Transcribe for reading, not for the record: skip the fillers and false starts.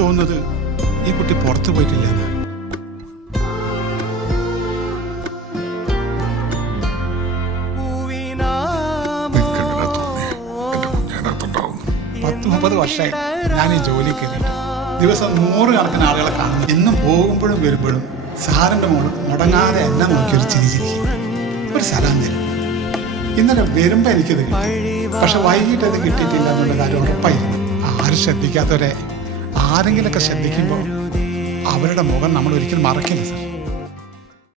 തോന്നുന്നത് ഈ കുട്ടി പുറത്തു പോയിട്ടില്ല എന്ന്. പത്ത് 30 വർഷമായി ഞാൻ ഈ ജോലി കയറിയിട്ട് ദിവസം 100 കണക്കിന് ആളുകളെ കാണുന്നു. എന്നും പോകുമ്പോഴും വരുമ്പോഴും സാറിൻ്റെ മോള് മുടങ്ങാതെ എന്നെ നോക്കിയൊരു ചിരിച്ചിരിക്കും, ഒരു സലാം തരും. ഇന്നലെ വരുമ്പോൾ എനിക്കത് കിട്ടി, പക്ഷെ വൈകിട്ട് അത് കിട്ടിയിട്ടില്ല എന്നുള്ള കാര്യം ഉറപ്പായിരുന്നു. ആരും ശ്രദ്ധിക്കാത്തവരെ ആരെങ്കിലൊക്കെ ശ്രദ്ധിക്കുമ്പോൾ അവരുടെ മുഖം നമ്മൾ ഒരിക്കലും മറക്കില്ല സാർ.